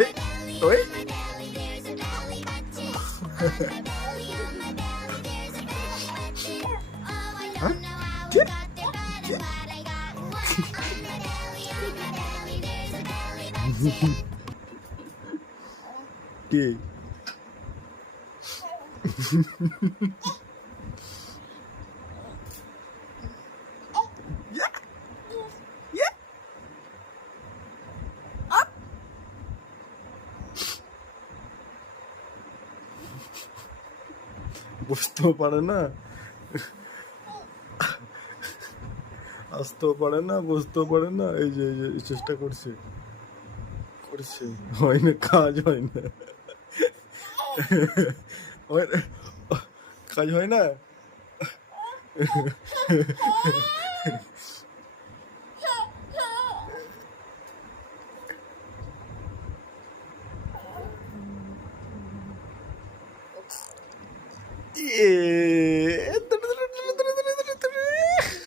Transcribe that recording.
এই ওই হ্যাঁ ঠিক কি বুঝতেও পারে না, আসতেও পারে না, বুঝতেও পারে না। এই যে চেষ্টা করছে করছে, হয় না, কাজ হয় না, হয় না, কাজ হয় না। এ